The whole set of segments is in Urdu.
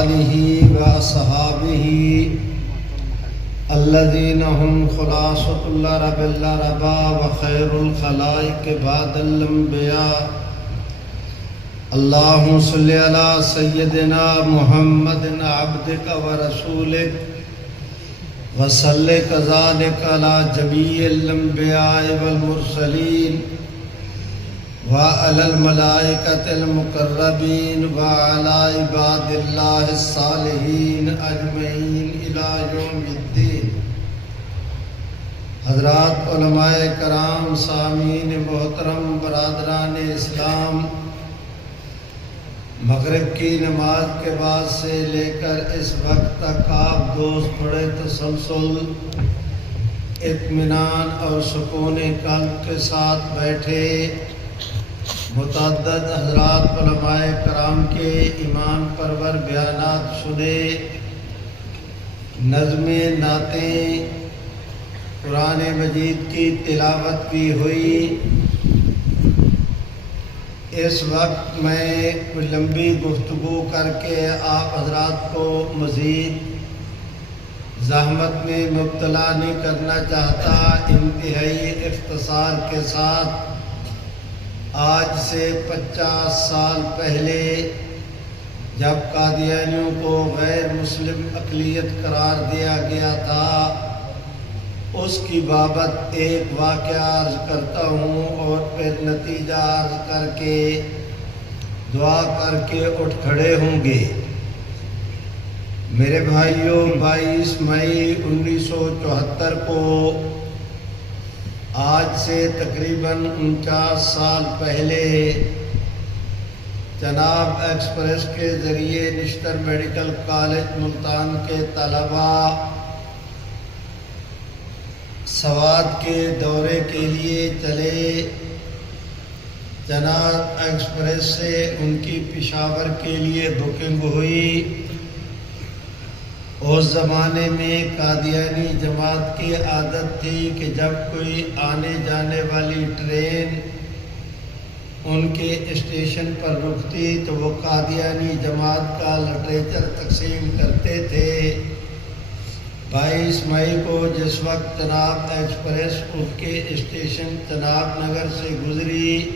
آلہ وأصحابہ الذین هم خلاصۃ الرب الربا وخیر الخلائق بعد الانبیاء اللہم صلی علی سیدنا محمد عبدک ورسولک وصلی کذالک علی جمیع الانبیاء والمرسلین وعلی الملائکۃ المقربین وعلی عباد اللہ الصالحین اجمعین الی یوم الدین۔ حضرات علماء کرام، سامعین محترم، برادران اسلام، مغرب کی نماز کے بعد سے لے کر اس وقت تک آپ دوست بڑے تسلسل، اطمینان اور سکون قلب کے ساتھ بیٹھے متعدد حضرات علماء کرام کے ایمان پرور بیانات سنے، نظمیں، نعتیں، قرآن مجید کی تلاوت بھی ہوئی۔ اس وقت میں کوئی لمبی گفتگو کر کے آپ حضرات کو مزید زحمت میں مبتلا نہیں کرنا چاہتا۔ انتہائی اختصار کے ساتھ آج سے 50 سال پہلے جب قادیانیوں کو غیر مسلم اقلیت قرار دیا گیا تھا، اس کی بابت ایک واقعہ عرض کرتا ہوں اور پھر نتیجہ عرض کر کے دعا کر کے اٹھ کھڑے ہوں گے۔ میرے بھائیوں، 22 مئی 1974 کو آج سے تقریباً 49 سال پہلے جناب ایکسپریس کے ذریعے نشتر میڈیکل کالج ملتان کے طلباء سوات کے دورے کے لیے چلے۔ جناب ایکسپریس سے ان کی پشاور کے لیے بکنگ ہوئی۔ اس زمانے میں قادیانی جماعت کی عادت تھی کہ جب کوئی آنے جانے والی ٹرین ان کے اسٹیشن پر رکتی تو وہ قادیانی جماعت کا لٹریچر تقسیم کرتے تھے۔ 22 مئی کو جس وقت جناب ایکسپریس ان کے اسٹیشن جناب نگر سے گزری،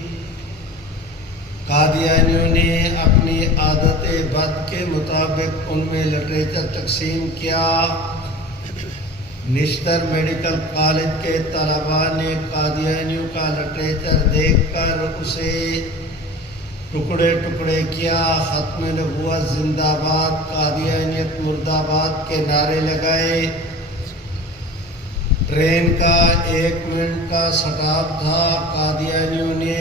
قادیانیوں نے اپنی عادت بد کے مطابق ان میں لٹریچر تقسیم کیا۔ نشتر میڈیکل کالج کے طلباء نے قادیانیوں کا لٹریچر دیکھ کر اسے ٹکڑے ٹکڑے کیا، ختم نبوت زندہ باد، قادیانیت مرد آباد کے نعرے لگائے۔ ٹرین کا 1 منٹ کا سٹاپ تھا۔ قادیانیوں نے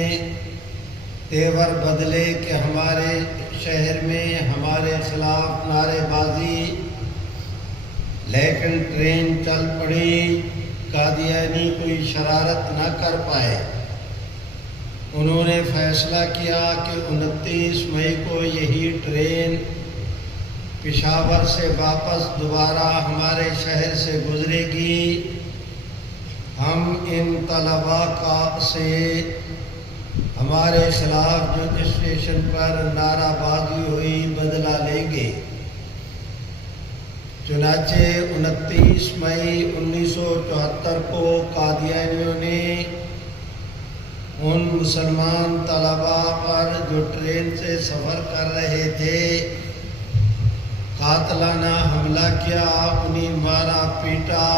تیور بدلے کہ ہمارے شہر میں ہمارے خلاف نعرے بازی، لیکن ٹرین چل پڑی۔ قادیانی کوئی شرارت نہ کر پائے۔ انہوں نے فیصلہ کیا کہ 29 مئی کو یہی ٹرین پشاور سے واپس دوبارہ ہمارے شہر سے گزرے گی۔ ہم ان طلباء سے ہمارے خلاف جو اسٹیشن پر نعرہ بازی ہوئی بدلہ لیں گے۔ چنانچہ 29 مئی 1974 کو قادیانیوں نے ان مسلمان طلباء پر جو ٹرین سے سفر کر رہے تھے قاتلانہ حملہ کیا، انہیں مارا پیٹا،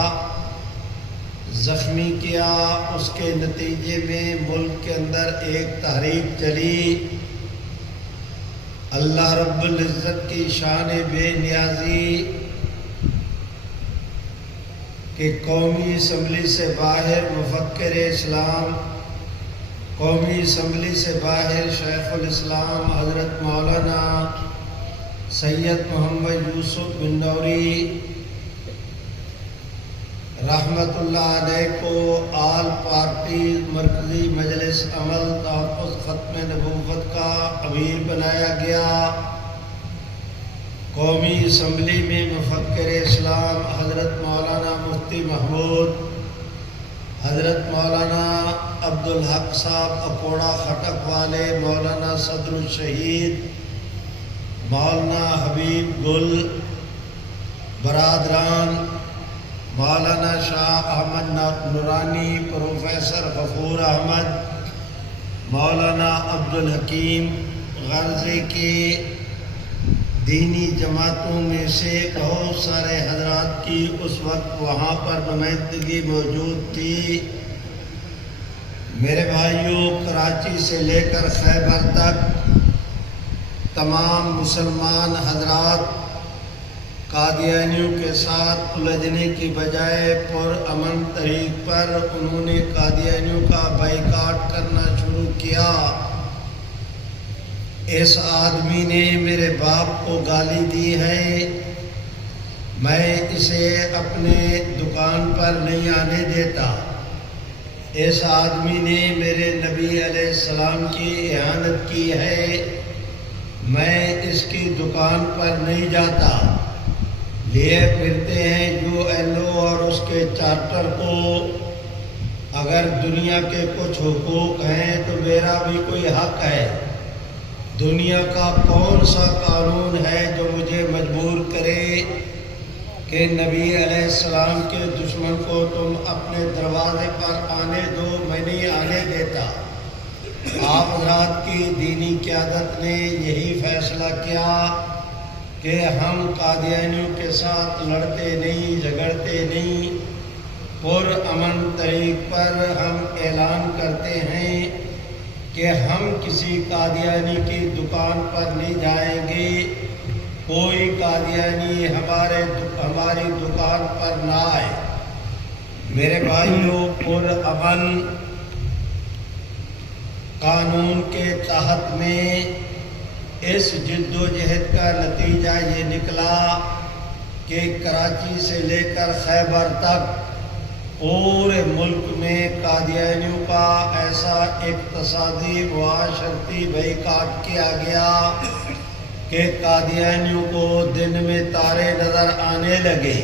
زخمی کیا۔ اس کے نتیجے میں ملک کے اندر ایک تحریک چلی۔ اللہ رب العزت کی شان بے نیازی کہ قومی اسمبلی سے باہر مفکر اسلام، قومی اسمبلی سے باہر شیخ الاسلام حضرت مولانا سید محمد یوسف بن نوری رحمت اللہ علیہ کو آل پارٹی مرکزی مجلس عمل تحفظ ختم نبوت کا امیر بنایا گیا۔ قومی اسمبلی میں مفکر اسلام حضرت مولانا مفتی محمود، حضرت مولانا عبدالحق صاحب اکوڑا خٹک والے، مولانا صدر الشہید مولانا حبیب گل برادران، مولانا شاہ احمد نورانی، پروفیسر غفور احمد، مولانا عبدالحکیم غرضی کے دینی جماعتوں میں سے بہت سارے حضرات کی اس وقت وہاں پر نمائندگی موجود تھی۔ میرے بھائیوں، کراچی سے لے کر خیبر تک تمام مسلمان حضرات قادیانیوں کے ساتھ الجھنے کی بجائے پرامن طریق پر انہوں نے قادیانیوں کا بائیکاٹ کرنا شروع کیا۔ اس آدمی نے میرے باپ کو گالی دی ہے، میں اسے اپنے دکان پر نہیں آنے دیتا۔ اس آدمی نے میرے نبی علیہ السلام کی اہانت کی ہے، میں اس کی دکان پر نہیں جاتا۔ لیے پھرتے ہیں جو ایلو اور اس کے چارٹر کو، اگر دنیا کے کچھ حقوق ہیں تو میرا بھی کوئی حق ہے۔ دنیا کا کون سا قانون ہے جو مجھے مجبور کرے کہ نبی علیہ السلام کے دشمن کو تم اپنے دروازے پر آنے دو؟ میں نہیں آنے دیتا۔ آپ حضرات کی دینی قیادت نے یہی فیصلہ کیا کہ ہم قادیانیوں کے ساتھ لڑتے نہیں، جھگڑتے نہیں، پرامن طریق پر ہم اعلان کرتے ہیں کہ ہم کسی قادیانی کی دکان پر نہیں جائیں گے، کوئی قادیانی ہماری دکان پر نہ آئے۔ میرے بھائیوں، پرامن قانون کے تحت میں اس جد و جہد کا نتیجہ یہ نکلا کہ کراچی سے لے کر خیبر تک پورے ملک میں قادیانیوں کا ایسا اقتصادی معاشرتی بائیکاٹ کیا گیا کہ قادیانیوں کو دن میں تارے نظر آنے لگے۔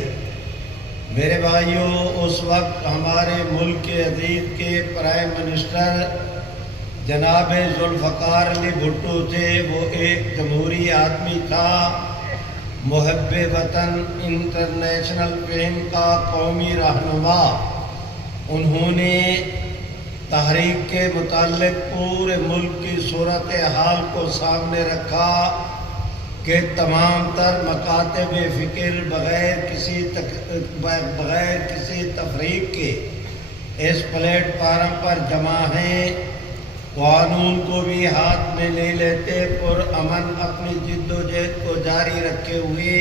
میرے بھائیوں، اس وقت ہمارے ملک کے عزیز کے پرائم منسٹر جناب ذوالفقار علی بھٹو تھے۔ وہ ایک جمہوری آدمی تھا، محب وطن، انٹرنیشنل فیم کا قومی رہنما۔ انہوں نے تحریک کے متعلق پورے ملک کی صورتحال کو سامنے رکھا کہ تمام تر مکاتب فکر بغیر کسی تفریق کے اس پلیٹ فارم پر جمع ہیں، قانون کو بھی ہاتھ میں لے لیتے، پرامن اپنی جد و جہد کو جاری رکھے ہوئے۔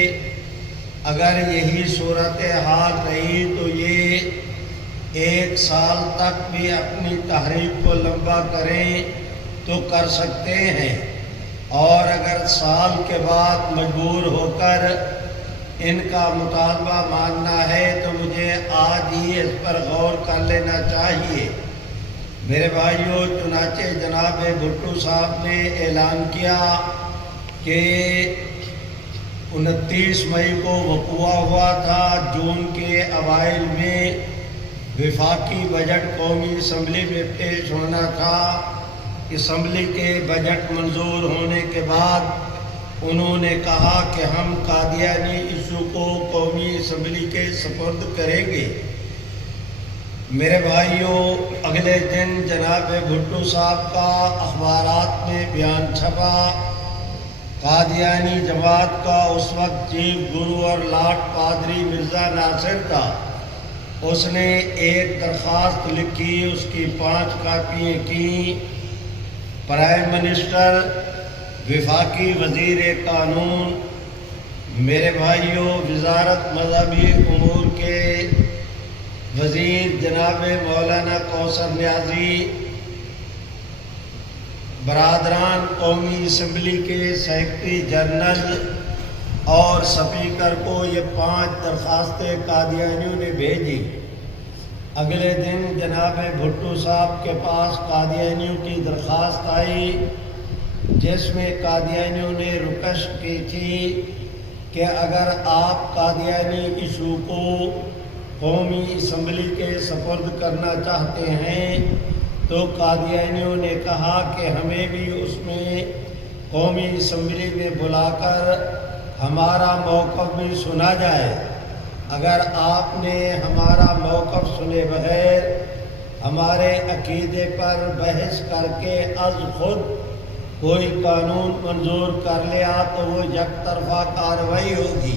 اگر یہی صورتحال رہی تو یہ 1 سال تک بھی اپنی تحریک کو لمبا کریں تو کر سکتے ہیں، اور اگر سال کے بعد مجبور ہو کر ان کا مطالبہ ماننا ہے تو مجھے آج ہی اس پر غور کر لینا چاہیے۔ میرے بھائیوں، چنانچہ جناب بھٹو صاحب نے اعلان کیا کہ 29 مئی کو وقوع ہوا تھا، جون کے اوائل میں وفاقی بجٹ قومی اسمبلی میں پیش ہونا تھا۔ اسمبلی کے بجٹ منظور ہونے کے بعد انہوں نے کہا کہ ہم قادیانی ایشو کو قومی اسمبلی کے سپرد کریں گے۔ میرے بھائیوں، اگلے دن جناب بھٹو صاحب کا اخبارات میں بیان چھپا۔ قادیانی جماعت کا اس وقت چیف گرو اور لاٹ پادری مرزا ناصر تھا۔ اس نے ایک درخواست لکھی، اس کی 5 کاپیاں کی۔ پرائم منسٹر، وفاقی وزیر قانون، میرے بھائیوں، وزارت مذہبی امور کے وزیر جناب مولانا کوثر نیازی، برادران قومی اسمبلی کے سیکرٹری جنرل اور سپیکر کو یہ 5 درخواستیں قادیانیوں نے بھیجی۔ اگلے دن جناب بھٹو صاحب کے پاس قادیانیوں کی درخواست آئی، جس میں قادیانیوں نے ریکویسٹ کی تھی کہ اگر آپ قادیانی ایشو کو قومی اسمبلی کے سپرد کرنا چاہتے ہیں تو قادیانیوں نے کہا کہ ہمیں بھی اس میں قومی اسمبلی میں بلا کر ہمارا موقف بھی سنا جائے۔ اگر آپ نے ہمارا موقف سنے بغیر ہمارے عقیدے پر بحث کر کے از خود کوئی قانون منظور کر لیا تو وہ یک طرفہ کارروائی ہوگی۔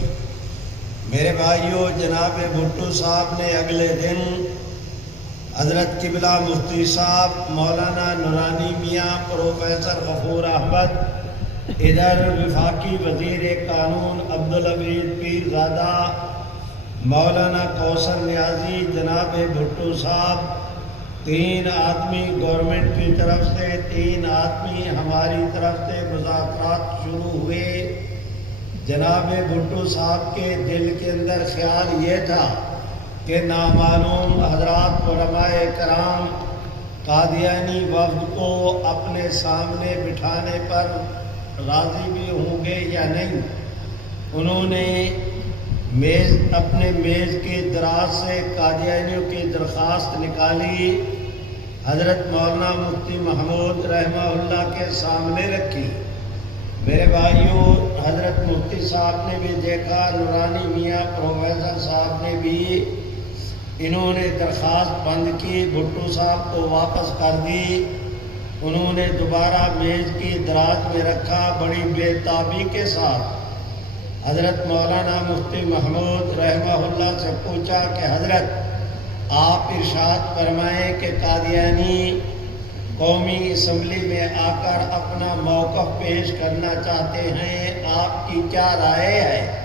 میرے بھائیوں، جناب بھٹو صاحب نے اگلے دن حضرت قبلہ مفتی صاحب، مولانا نورانی میاں، پروفیسر غفور احمد، ادھر وفاقی وزیر قانون عبدالحمید پیرزادہ، مولانا کوثر نیازی، جناب بھٹو صاحب، 3 آدمی گورنمنٹ کی طرف سے، 3 آدمی ہماری طرف سے مذاکرات شروع ہوئے۔ جناب بھٹو صاحب کے دل کے اندر خیال یہ تھا کہ نامعلوم حضرات علماء کرام قادیانی وفد کو اپنے سامنے بٹھانے پر راضی بھی ہوں گے یا نہیں۔ انہوں نے اپنے میز کے دراز سے قادیانیوں کی درخواست نکالی، حضرت مولانا مفتی محمود رحمہ اللہ کے سامنے رکھی۔ میرے بھائیوں، حضرت مفتی صاحب نے بھی دیکھا، نورانی میاں پروفیسر صاحب نے بھی، انہوں نے درخواست بند کی، بھٹو صاحب کو واپس کر دی۔ انہوں نے دوبارہ میز کی دراز میں رکھا، بڑی بے تابی کے ساتھ حضرت مولانا مفتی محمود رحمہ اللہ سے پوچھا کہ حضرت آپ ارشاد فرمائیں کہ قادیانی قومی اسمبلی میں آ کر اپنا موقف پیش کرنا چاہتے ہیں، آپ کی کیا رائے ہے؟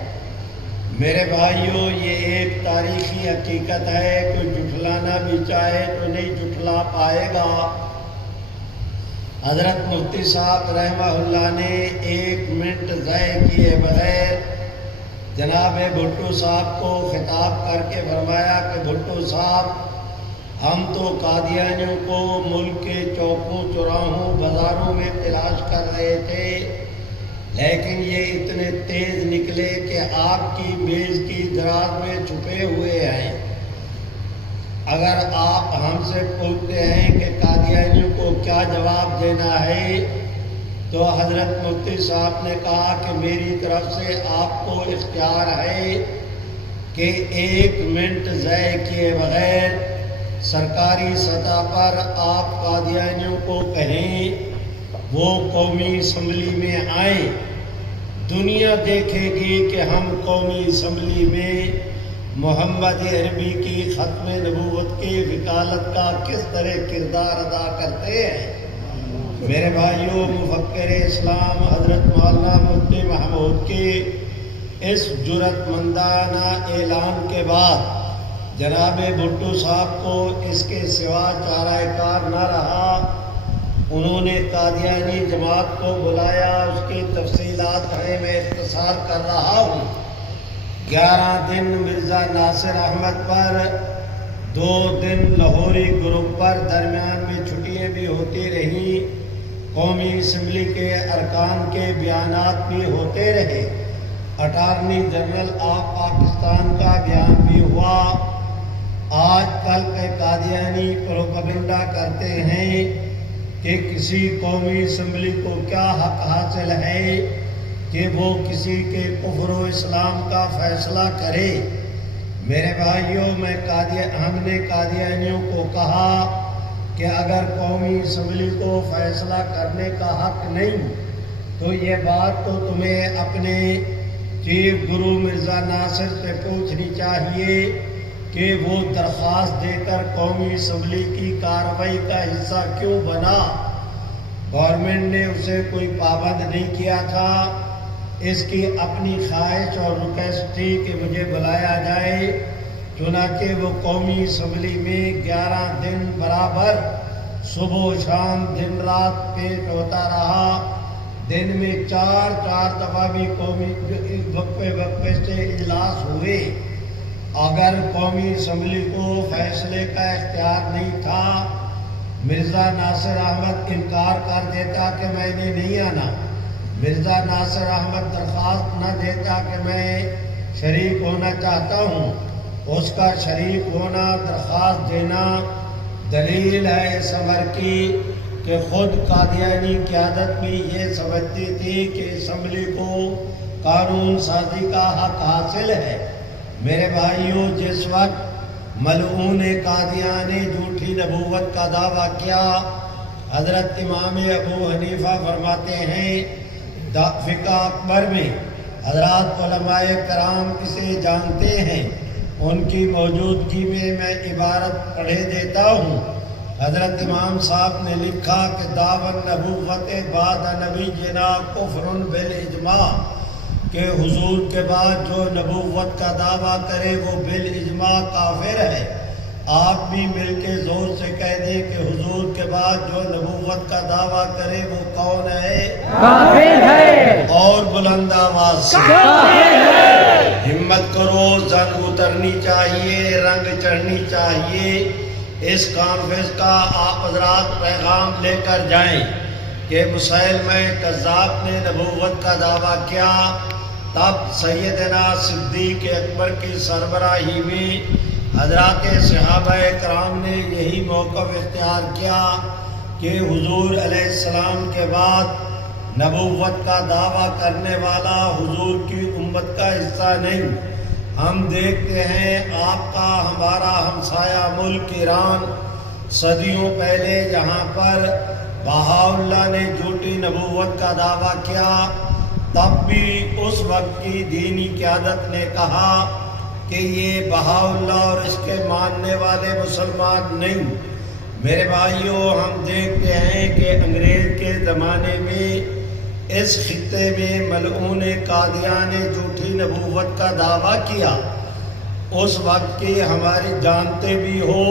میرے بھائیوں، یہ ایک تاریخی حقیقت ہے، کوئی جھٹلانا بھی چاہے تو نہیں جھٹلا پائے گا۔ حضرت مفتی صاحب رحمہ اللہ نے 1 منٹ ضائع کیے بغیر جناب بھٹو صاحب کو خطاب کر کے فرمایا کہ بھٹو صاحب، ہم تو قادیانیوں کو ملک کے چوکوں چوراہوں بازاروں میں تلاش کر رہے تھے، لیکن یہ اتنے تیز نکلے کہ آپ کی میز کی دراز میں چھپے ہوئے ہیں۔ اگر آپ ہم سے پوچھتے ہیں کہ قادیانیوں کو کیا جواب دینا ہے، تو حضرت مفتی صاحب نے کہا کہ میری طرف سے آپ کو اختیار ہے کہ 1 منٹ ضائع کیے بغیر سرکاری سطح پر آپ قادیانیوں کو کہیں وہ قومی اسمبلی میں آئیں۔ دنیا دیکھے گی کہ ہم قومی اسمبلی میں محمد عربی کی ختم نبوت کی وکالت کا کس طرح کردار ادا کرتے ہیں۔ میرے بھائیوں، مفکر اسلام حضرت مولانا مفتی محمود کے اس جرأت مندانہ اعلان کے بعد جناب بھٹو صاحب کو اس کے سوا چارہ کار نہ رہا۔ انہوں نے قادیانی جماعت کو بلایا، اس کی تفصیلات ہیں، میں اختصار کر رہا ہوں۔ 11 دن مرزا ناصر احمد پر، 2 دن لاہوری گروپ پر، درمیان میں چھٹیاں بھی ہوتی رہیں، قومی اسمبلی کے ارکان کے بیانات بھی ہوتے رہے، اٹارنی جنرل آف پاکستان کا بیان بھی ہوا۔ آج کل کے قادیانی پروپیگنڈا کرتے ہیں کہ کسی قومی اسمبلی کو کیا حق حاصل ہے کہ وہ کسی کے کفر و اسلام کا فیصلہ کرے۔ میرے بھائیوں، ہم نے قادیانیوں کو کہا کہ اگر قومی اسمبلی کو فیصلہ کرنے کا حق نہیں تو یہ بات تو تمہیں اپنے چیف گرو مرزا ناصر سے پوچھنی چاہیے کہ وہ درخواست دے کر قومی اسمبلی کی کارروائی کا حصہ کیوں بنا۔ گورنمنٹ نے اسے کوئی پابند نہیں کیا تھا، اس کی اپنی خواہش اور ریکویسٹ تھی کہ مجھے بلایا جائے، چنانچہ وہ قومی اسمبلی میں 11 دن برابر صبح و شام دن رات پیش ہوتا رہا۔ دن میں 4 دفعہ بھی قومی وقفے سے اجلاس ہوئے۔ اگر قومی اسمبلی کو فیصلے کا اختیار نہیں تھا، مرزا ناصر احمد انکار کر دیتا کہ میں نے نہیں آنا، مرزا ناصر احمد درخواست نہ دیتا کہ میں شریک ہونا چاہتا ہوں، اس کا شریک ہونا، درخواست دینا دلیل ہے اس امر کی کہ خود قادیانی قیادت بھی یہ سمجھتی تھی کہ اسمبلی کو قانون سازی کا حق حاصل ہے۔ میرے بھائیوں، جس وقت ملعون قادیان نے جھوٹی نبوت کا دعویٰ کیا، حضرت امام ابو حنیفہ فرماتے ہیں فقہ اکبر میں، حضرات علماء کرام اسے جانتے ہیں، ان کی موجودگی میں عبارت پڑھے دیتا ہوں۔ حضرت امام صاحب نے لکھا کہ دعوی نبوت بعد نبی جنا کفر بالاجماع، کہ حضور کے بعد جو نبوت کا دعویٰ کرے وہ بالاجماع کافر ہے۔ آپ بھی مل کے زور سے کہہ دیں کہ حضور کے بعد جو نبوت کا دعویٰ کرے وہ کون ہے؟ کافر ہے۔ اور بلند آواز سے کافر ہے۔ ہمت کرو، زنگ اترنی چاہیے، رنگ چڑھنی چاہیے۔ اس کانفرنس کا آپ حضرات پیغام لے کر جائیں کہ مسیلمہ کذاب نے نبوت کا دعویٰ کیا، تب سیدنا صدیق اکبر کی سربراہی میں حضرات صحابہ کرام نے یہی موقف اختیار کیا کہ حضور علیہ السلام کے بعد نبوت کا دعویٰ کرنے والا حضور کی امت کا حصہ نہیں۔ ہم دیکھتے ہیں آپ کا ہمارا ہمسایہ ملک ایران صدیوں پہلے جہاں پر بہاءاللہ نے جھوٹی نبوت کا دعویٰ کیا، تب بھی اس وقت کی دینی قیادت نے کہا کہ یہ بہاءاللہ اور اس کے ماننے والے مسلمان نہیں۔ میرے بھائیوں، ہم دیکھتے ہیں کہ انگریز کے زمانے میں اس خطے میں ملعون قادیان نے جھوٹی نبوت کا دعویٰ کیا۔ اس وقت کی ہماری جانتے بھی ہو،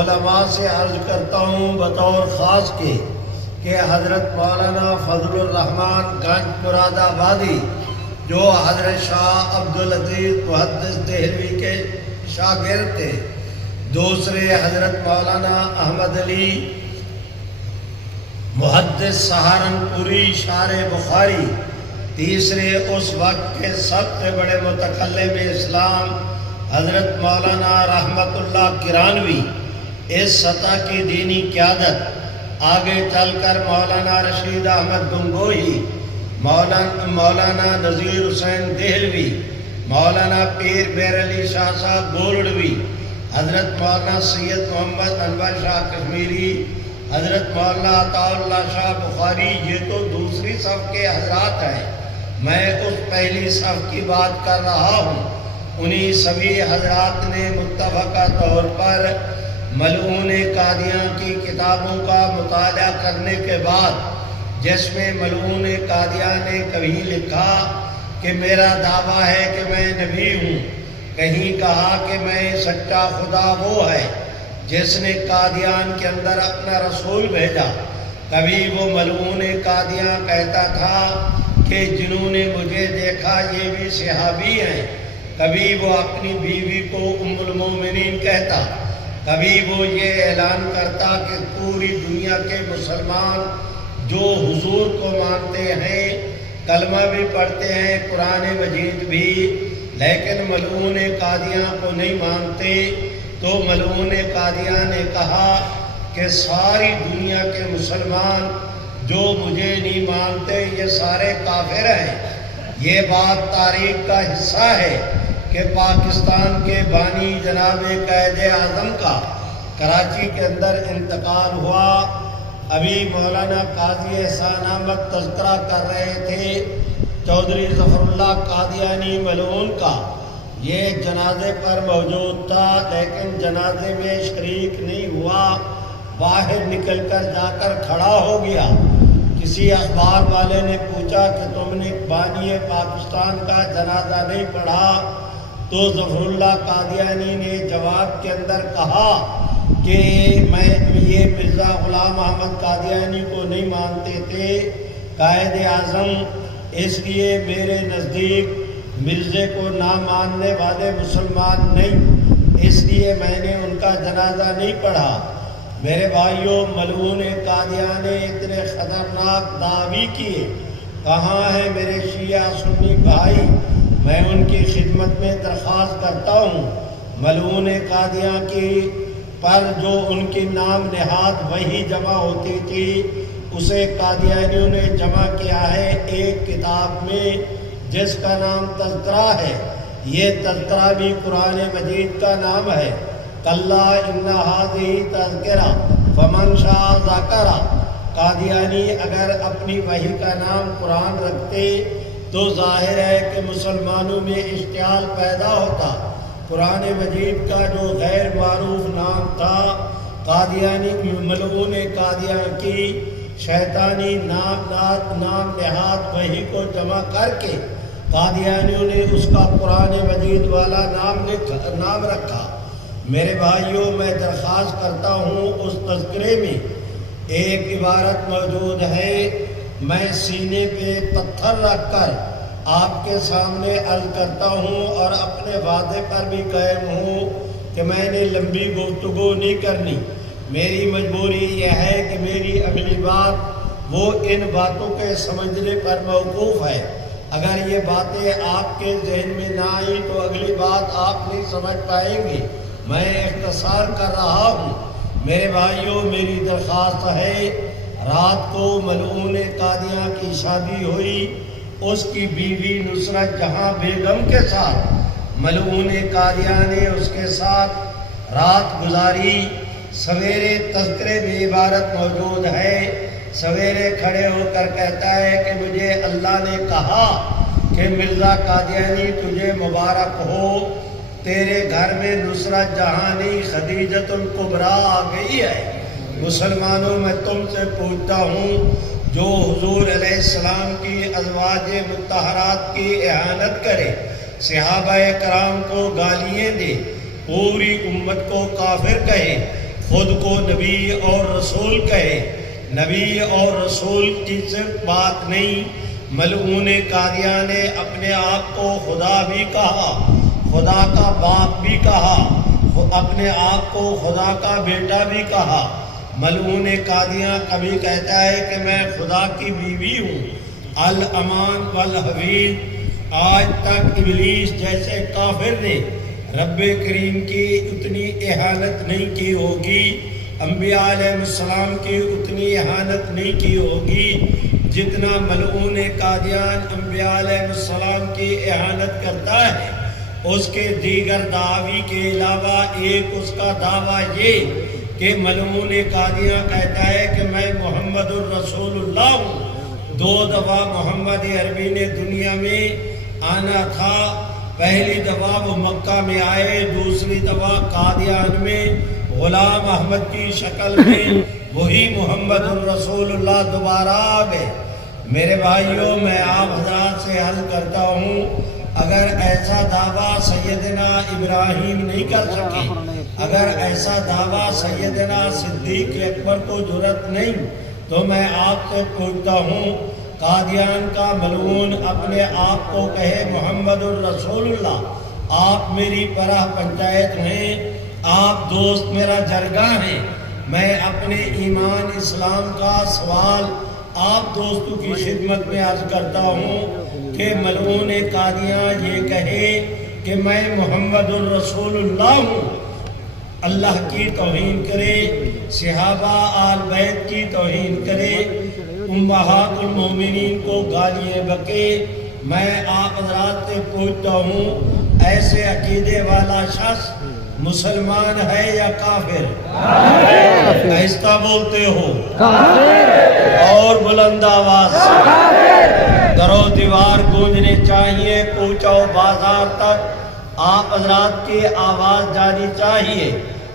علماء سے عرض کرتا ہوں بطور خاص کے کہ حضرت مولانا فضل الرحمن گنج مراد آبادی جو حضرت شاہ عبدالعزیز محدث دہلوی کے شاگرد تھے، دوسرے حضرت مولانا احمد علی محدث سہارنپوری شارح بخاری، تیسرے اس وقت کے سب سے بڑے متکلم اسلام حضرت مولانا رحمت اللہ کرانوی، اس سطح کی دینی قیادت آگے چل کر مولانا رشید احمد گنگوہی، مولانا نذیر حسین دہلوی، مولانا پیر بیر علی شاہ صاحب گولڈوی، حضرت مولانا سید محمد انور شاہ کشمیری، حضرت مولانا عطا اللہ شاہ بخاری، یہ تو دوسری صف کے حضرات ہیں، میں اس پہلی صف کی بات کر رہا ہوں۔ انہی سبھی حضرات نے متفقہ طور پر ملعون قادیان کی کتابوں کا مطالعہ کرنے کے بعد، جس میں ملعون قادیان نے کبھی لکھا کہ میرا دعویٰ ہے کہ میں نبی ہوں، کہیں کہا کہ میں سچا خدا وہ ہے جس نے قادیان کے اندر اپنا رسول بھیجا، کبھی وہ ملعون قادیان کہتا تھا کہ جنہوں نے مجھے دیکھا یہ بھی صحابی ہیں، کبھی وہ اپنی بیوی کو ام المومنین کہتا، کبھی وہ یہ اعلان کرتا کہ پوری دنیا کے مسلمان جو حضور کو مانتے ہیں، کلمہ بھی پڑھتے ہیں، قرآن مجید بھی، لیکن ملعون قادیان کو نہیں مانتے، تو ملعون قادیان نے کہا کہ ساری دنیا کے مسلمان جو مجھے نہیں مانتے یہ سارے کافر ہیں۔ یہ بات تاریخ کا حصہ ہے کہ پاکستان کے بانی جناب قائد اعظم کا کراچی کے اندر انتقال ہوا۔ ابھی مولانا قاضی احسان احمد تذکرہ کر رہے تھے چودھری ظفر اللہ قادیانی ملعون کا، یہ جنازے پر موجود تھا لیکن جنازے میں شریک نہیں ہوا، باہر نکل کر جا کر کھڑا ہو گیا۔ کسی اخبار والے نے پوچھا کہ تم نے بانی پاکستان کا جنازہ نہیں پڑھا؟ تو ظفر اللہ قادیانی نے جواب کے اندر کہا کہ میں یہ مرزا غلام احمد قادیانی کو نہیں مانتے تھے قائد اعظم، اس لیے میرے نزدیک مرزے کو نہ ماننے والے مسلمان نہیں، اس لیے میں نے ان کا جنازہ نہیں پڑھا۔ میرے بھائیوں، ملعون قادیان نے اتنے خطرناک دعوی کیے، کہاں ہیں میرے شیعہ سنی بھائی؟ میں ان کی خدمت میں درخواست کرتا ہوں، ملعون قادیان کی پر جو ان کی نام نہاد وہی جمع ہوتی تھی اسے قادیانیوں نے جمع کیا ہے ایک کتاب میں جس کا نام تذکرہ ہے۔ یہ تذکرہ بھی قرآن مجید کا نام ہے۔ کلا ان ھذہ تذکرہ فمن شاء ذکر۔ قادیانی اگر اپنی وحی کا نام قرآن رکھتے تو ظاہر ہے کہ مسلمانوں میں اشتعال پیدا ہوتا۔ قرآن مجید کا جو غیر معروف نام تھا قادیانی ملعون قادیان کی شیطانی نام نہاد وحی کو جمع کر کے قادیانیوں نے اس کا قرآن مجید والا نام رکھا۔ میرے بھائیوں، میں درخواست کرتا ہوں اس تذکرے میں ایک عبارت موجود ہے، میں سینے پہ پتھر رکھ کر آپ کے سامنے عرض کرتا ہوں اور اپنے وعدے پر بھی قائم ہوں کہ میں نے لمبی گفتگو نہیں کرنی۔ میری مجبوری یہ ہے کہ میری اگلی بات وہ ان باتوں کے سمجھنے پر موقوف ہے۔ اگر یہ باتیں آپ کے ذہن میں نہ آئی تو اگلی بات آپ نہیں سمجھ پائیں گے۔ میں اختصار کر رہا ہوں۔ میرے بھائیوں، میری درخواست ہے، رات کو ملعون قادیاں کی شادی ہوئی، اس کی بیوی نصرت جہاں بیگم کے ساتھ ملعون قادیاں نے اس کے ساتھ رات گزاری۔ سویرے تذکرے میں عبارت موجود ہے، سویرے کھڑے ہو کر کہتا ہے کہ مجھے اللہ نے کہا کہ مرزا قادیانی تجھے مبارک ہو، تیرے گھر میں نصرت جہانی خدیجۃ الکبریٰ آ گئی ہے۔ مسلمانوں، میں تم سے پوچھتا ہوں، جو حضور علیہ السلام کی ازواج مطہرات کی اہانت کرے، صحابہ کرام کو گالیاں دے، پوری امت کو کافر کہے، خود کو نبی اور رسول کہے، نبی اور رسول کی صرف بات نہیں، ملعون قادیاں نے اپنے آپ کو خدا بھی کہا، خدا کا باپ بھی کہا، اپنے آپ کو خدا کا بیٹا بھی کہا۔ ملعون قادیاں کبھی کہتا ہے کہ میں خدا کی بیوی ہوں۔ الامان والحفیظ، آج تک ابلیس جیسے کافر نے رب کریم کی اتنی اہانت نہیں کی ہوگی، انبیاء علیہ السلام کی اتنی اہانت نہیں کی ہوگی جتنا ملعون قادیان انبیاء علیہ السلام کی اہانت کرتا ہے۔ اس کے دیگر دعوی کے علاوہ ایک اس کا دعویٰ یہ کہ ملعون قادیاں کہتا ہے کہ میں محمد الرسول اللہ ہوں۔ 2 دفعہ محمد عربی نے دنیا میں آنا تھا، پہلی دفعہ وہ مکہ میں آئے، دوسری دفعہ قادیان میں غلام احمد کی شکل میں وہی محمد الرسول اللہ دوبارہ آ گئے۔ میرے بھائیوں، میں آپ حضرات سے عرض کرتا ہوں، اگر ایسا دعویٰ سیدنا ابراہیم نہیں کر سکے، اگر ایسا دعویٰ سیدنا صدیق اکبر کو جرأت نہیں، تو میں آپ سے پوچھتا ہوں، قادیان کا ملعون اپنے آپ کو کہے محمد الرسول اللہ، آپ میری پرہ پنچایت ہیں، آپ دوست میرا جرگہ ہیں، میں اپنے ایمان اسلام کا سوال آپ دوستوں کی خدمت میں عرض کرتا ہوں کہ ملعون قادیاں یہ کہے کہ میں محمد الرسول اللہ ہوں، اللہ کی توہین کرے، صحابہ آل بیت کی توہین کرے، امہات المومنین کو گالیاں بکے۔ میں آپ حضرات سے پوچھتا ہوں، ایسے عقیدے والا شخص مسلمان ہے یا کافر؟ آہستہ بولتے ہو اور بلند آواز سے، در و دیوار گونجنے چاہیے، کوچہ و بازار تک آپ حضرات کی آواز جانی چاہیے۔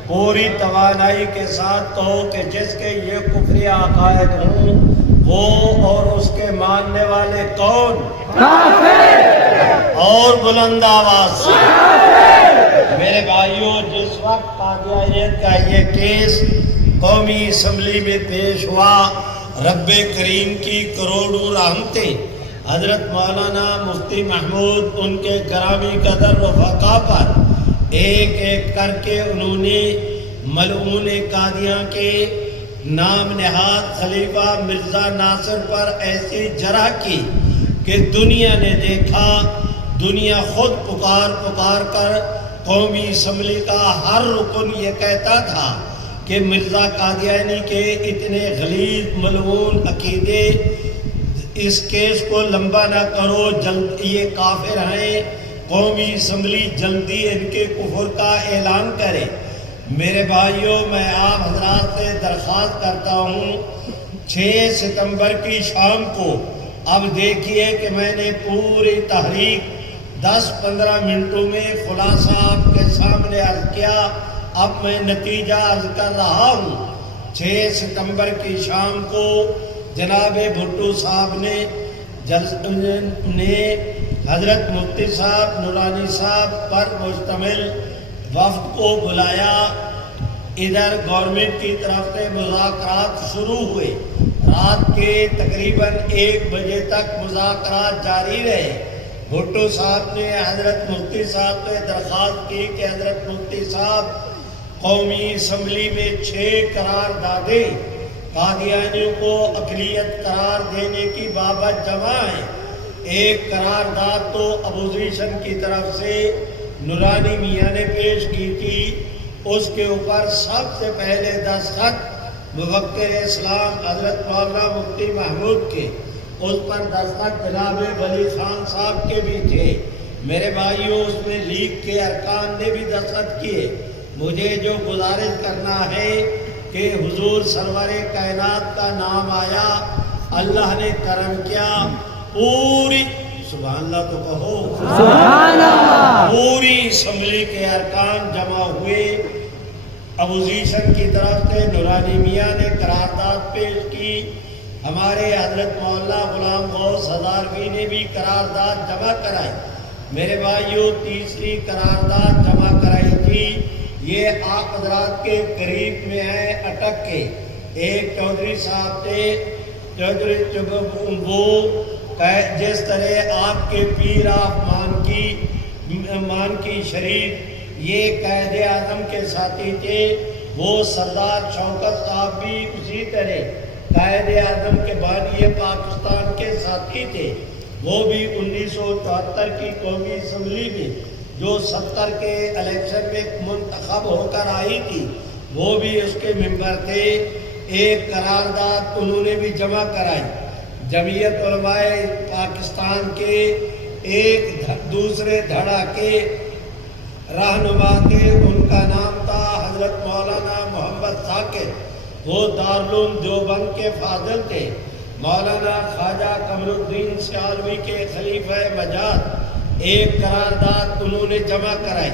پوری توانائی کے ساتھ کہو کہ جس کے یہ کفری عقائد ہوں وہ اور اس کے ماننے والے کون؟ کافر۔ اور بلند آواز سے میرے بھائیوں، جس وقت قادیانیت کا یہ کیس قومی اسمبلی میں پیش ہوا، رب کریم کی کروڑوں رحمتیں حضرت مولانا مفتی محمود ان کے گرامی قدر رفقا پر ایک ایک کر کے انہوں نے ملعون قادیاں کے نام نہاد خلیفہ مرزا ناصر پر ایسی جرح کی کہ دنیا نے دیکھا، دنیا خود پکار کر قومی اسمبلی کا ہر رکن یہ کہتا تھا کہ مرزا قادیانی کے اتنے غلیظ ملعون عقیدے، اس کیس کو لمبا نہ کرو، جلد یہ کافر ہیں، قومی اسمبلی جلدی ان کے کفر کا اعلان کرے۔ میرے بھائیوں، میں آپ حضرات سے درخواست کرتا ہوں 6 ستمبر کی شام کو، اب دیکھیے کہ میں نے پوری تحریک 10-15 منٹوں میں خلاصہ آپ کے سامنے عرض کیا، اب میں نتیجہ عرض کر رہا ہوں۔ 6 ستمبر کی شام کو جناب بھٹو صاحب نے حضرت مفتی صاحب نورانی صاحب پر مشتمل وفد کو بلایا۔ ادھر گورنمنٹ کی طرف سے مذاکرات شروع ہوئے، رات کے تقریباً 1 بجے تک مذاکرات جاری رہے۔ بھٹو صاحب نے حضرت مفتی صاحب سے درخواست کی کہ حضرت مفتی صاحب، قومی اسمبلی میں 6 قراردادیں قادیانیوں کو اقلیت قرار دینے کی بابت جمع ہیں۔ ایک قرارداد تو اپوزیشن کی طرف سے نورانی میاں نے پیش کی تھی، اس کے اوپر سب سے پہلے دستخط مفکر اسلام حضرت مولانا مفتی محمود کے، اس پر دستخط جناب ولی خان صاحب کے بھی تھے۔ میرے بھائیوں، اس میں لیگ کے ارکان نے بھی دستخط کیے۔ مجھے جو گزارش کرنا ہے کہ حضور سرور کائنات کا نام آیا، اللہ نے کرم کیا، پوری سبحان اللہ تو کہو، سبحان اللہ، پوری اسمبلی کے ارکان جمع ہوئے۔ اپوزیشن کی طرف سے نورانی میاں نے قرارداد پیش کی، ہمارے حضرت مولانا غلام غوث ہزاروی نے بھی قرارداد جمع کرائی۔ میرے بھائیوں، تیسری قرارداد جمع کرائی تھی، یہ آپ حضرات کے قریب میں ہے اٹک کے، ایک چودھری صاحب تھے، چودھری وہ جس طرح آپ کے پیر آپ مان کی شریف یہ قائد اعظم کے ساتھی تھے، وہ سردار شوکت صاحب بھی اسی طرح قائد اعظم کے بانی پاکستان کے ساتھی تھے۔ وہ بھی 1974 کی قومی اسمبلی میں جو 70 کے الیکشن میں منتخب ہو کر آئی تھی، وہ بھی اس کے ممبر تھے۔ ایک قرارداد انہوں نے بھی جمع کرائی۔ جمعیت علماء پاکستان کے ایک دوسرے دھڑا کے رہنما تھے، ان کا نام تھا حضرت مولانا محمد ثاقب، وہ دارالعلوم دیوبند کے فاضل تھے۔ مولانا خواجہ قمر الدین سیالوی کے خلیفہ مجاد، ایک قرارداد انہوں نے جمع کرائی۔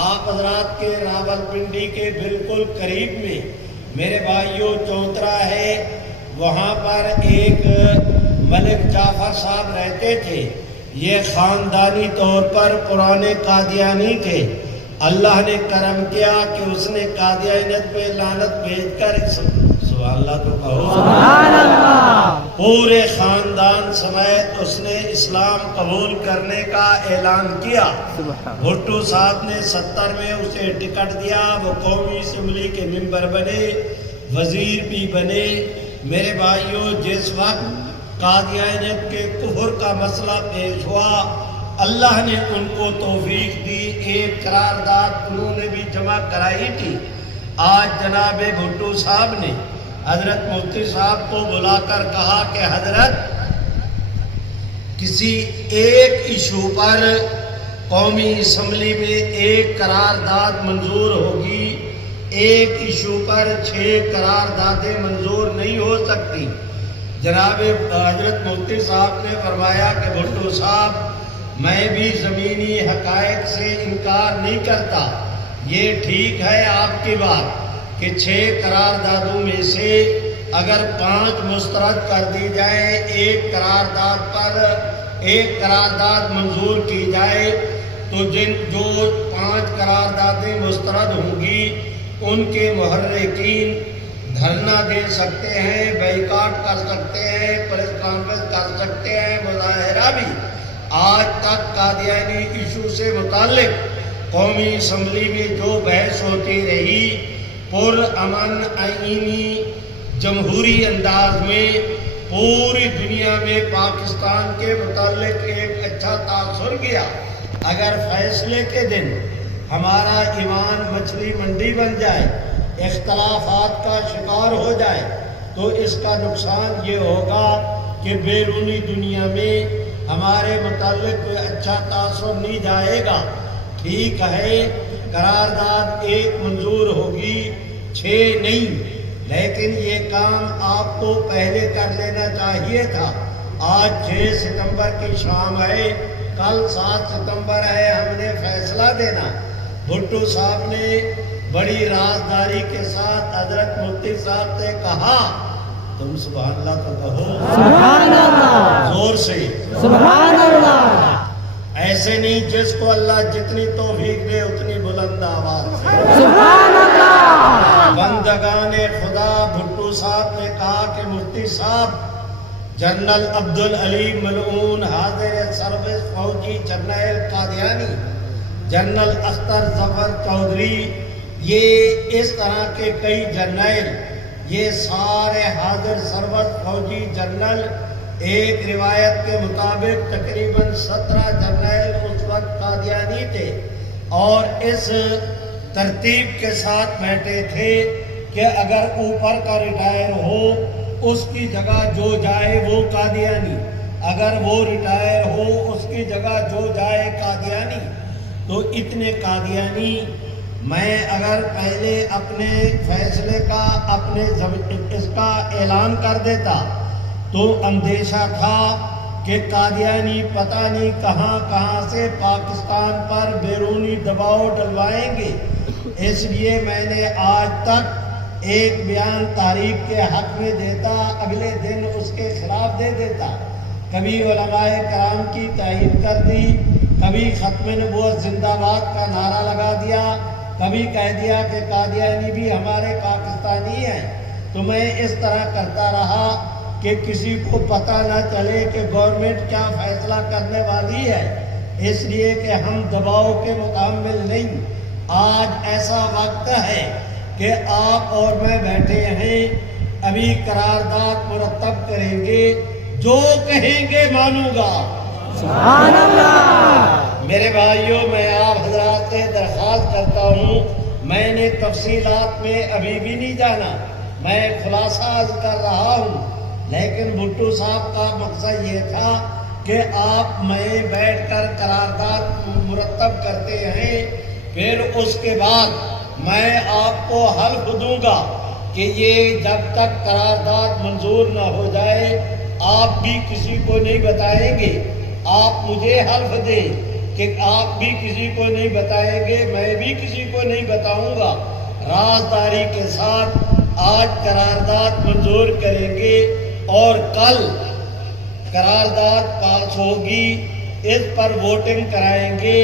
آپ حضرات کے راولپنڈی کے بالکل قریب میں میرے بھائیوں چوترا ہے، وہاں پر ایک ملک جعفر صاحب رہتے تھے، یہ خاندانی طور پر پرانے قادیانی تھے۔ اللہ نے کرم کیا کہ اس نے قادیانیت پہ لعنت بھیج کر سبحان اللہ تو کہو، سبحان اللہ، پورے خاندان سمیت اس نے اسلام قبول کرنے کا اعلان کیا۔ بھٹو صاحب نے 70 میں اسے ٹکٹ دیا، وہ قومی اسمبلی کے ممبر بنے، وزیر بھی بنے۔ میرے بھائیوں، جس وقت قادیانیت کے کفر کا مسئلہ پیش ہوا، اللہ نے ان کو توفیق دی، ایک قرارداد انہوں نے بھی جمع کرائی تھی۔ آج جناب بھٹو صاحب نے حضرت مفتی صاحب کو بلا کر کہا کہ حضرت، کسی ایک ایشو پر قومی اسمبلی میں ایک قرارداد منظور ہوگی، ایک ایشو پر 6 قراردادیں منظور نہیں ہو سکتی۔ جناب حضرت مفتی صاحب نے فرمایا کہ بھٹو صاحب، میں بھی زمینی حقائق سے انکار نہیں کرتا، یہ ٹھیک ہے آپ کی بات کہ 6 قراردادوں میں سے اگر 5 مسترد کر دی جائے، ایک قرارداد منظور کی جائے، تو جو 5 قراردادیں مسترد ہوں گی ان کے محرکین دھرنا دے سکتے ہیں، بائیکاٹ کر سکتے ہیں، پریس کانفرنس کر سکتے ہیں، مظاہرہ بھی۔ آج تک قادیانی ایشو سے متعلق قومی اسمبلی میں جو بحث ہوتی رہی، پر امن آئینی جمہوری انداز میں پوری دنیا میں پاکستان کے متعلق ایک اچھا تاثر گیا۔ اگر فیصلے کے دن ہمارا ایمان مچھلی منڈی بن جائے، اختلافات کا شکار ہو جائے، تو اس کا نقصان یہ ہوگا کہ بیرونی دنیا میں ہمارے متعلق کوئی اچھا تاثر نہیں جائے گا۔ ٹھیک ہے، قرارداد 1 منظور ہوگی، 6 نہیں، لیکن یہ کام آپ کو پہلے کر لینا چاہیے تھا۔ آج 6 ستمبر کی شام ہے، کل 7 ستمبر ہے، ہم نے فیصلہ دینا۔ بھٹو صاحب نے بڑی رازداری کے ساتھ حضرت مفتی صاحب سے کہا، تم سبحان اللہ تو کہو، سبحان اللہ، زور سے سبحان اللہ، ایسے نہیں، جس کو اللہ جتنی توفیق دے اتنی بلند آواز سے سبحان اللہ۔ بندگان خدا بھٹو صاحب نے کہا کہ مفتی صاحب، جنرل عبدالعلی ملعون حاضر سروس فوجی جرنیل قادیانی، جنرل اختر ظفر چودھری، یہ اس طرح کے کئی جرنیل، یہ سارے حاضر سروس فوجی جنرل، ایک روایت کے مطابق تقریباً 17 جرنیل اس وقت قادیانی تھے، اور اس ترتیب کے ساتھ بیٹھے تھے کہ اگر اوپر کا ریٹائر ہو اس کی جگہ جو جائے وہ قادیانی، اگر وہ ریٹائر ہو اس کی جگہ جو جائے قادیانی۔ تو اتنے قادیانی، میں اگر پہلے اپنے فیصلے کا اس کا اعلان کر دیتا تو اندیشہ تھا کہ قادیانی پتہ نہیں کہاں کہاں سے پاکستان پر بیرونی دباؤ ڈلوائیں گے، اس لیے میں نے آج تک ایک بیان تاریخ کے حق میں دیتا، اگلے دن اس کے خلاف دے دیتا۔ کبھی علماء کرام کی تائید کر دی، کبھی ختم نبوت زندہ باد کا نعرہ لگا دیا، کبھی کہہ دیا کہ قادیانی بھی ہمارے پاکستانی ہیں۔ تو میں اس طرح کرتا رہا کہ کسی کو پتہ نہ چلے کہ گورنمنٹ کیا فیصلہ کرنے والی ہے، اس لیے کہ ہم دباؤ کے متحمل نہیں۔ آج ایسا وقت ہے کہ آپ اور میں بیٹھے ہیں، ابھی قرارداد مرتب کریں گے، جو کہیں گے مانوں گا۔ سبحان اللہ۔ میرے بھائیوں، میں آپ حضرات سے درخواست کرتا ہوں، میں نے تفصیلات میں ابھی بھی نہیں جانا، میں خلاصہ عرض کر رہا ہوں، لیکن بھٹو صاحب کا مقصد یہ تھا کہ آپ میں بیٹھ کر قرارداد مرتب کرتے ہیں، پھر اس کے بعد میں آپ کو حلف دوں گا کہ یہ جب تک قرارداد منظور نہ ہو جائے آپ بھی کسی کو نہیں بتائیں گے۔ آپ مجھے حلف دیں کہ آپ بھی کسی کو نہیں بتائیں گے، میں بھی کسی کو نہیں بتاؤں گا۔ رازداری کے ساتھ آج قرارداد منظور کریں گے اور کل قرارداد پاس ہوگی، اس پر ووٹنگ کرائیں گے۔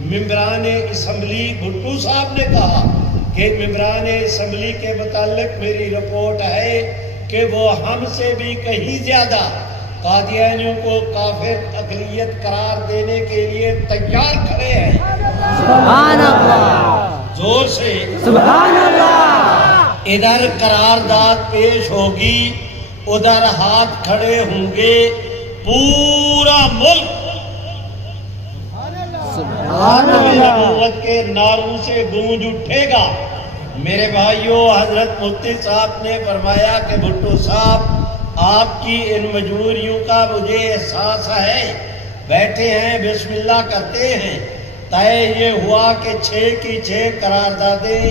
ممبران اسمبلی، بھٹو صاحب نے کہا کہ ممبران اسمبلی کے متعلق میری رپورٹ ہے کہ وہ ہم سے بھی کہیں زیادہ قادیانیوں کو کافر اقلیت قرار دینے کے لیے تیار کھڑے ہیں۔ سبحان اللہ، زور سے سبحان اللہ۔ ادھر قرارداد پیش ہوگی، ادھر ہاتھ کھڑے ہوں گے، پورا ملک ختم نبوت کے نعروں سے گونج اٹھے گا۔ میرے بھائیوں، حضرت مفتی صاحب نے فرمایا کہ بھٹو صاحب، آپ کی ان مجبوریوں کا مجھے احساس ہے، بیٹھے ہیں، بسم اللہ کرتے ہیں۔ طے یہ ہوا کہ 6 کی 6 قراردادیں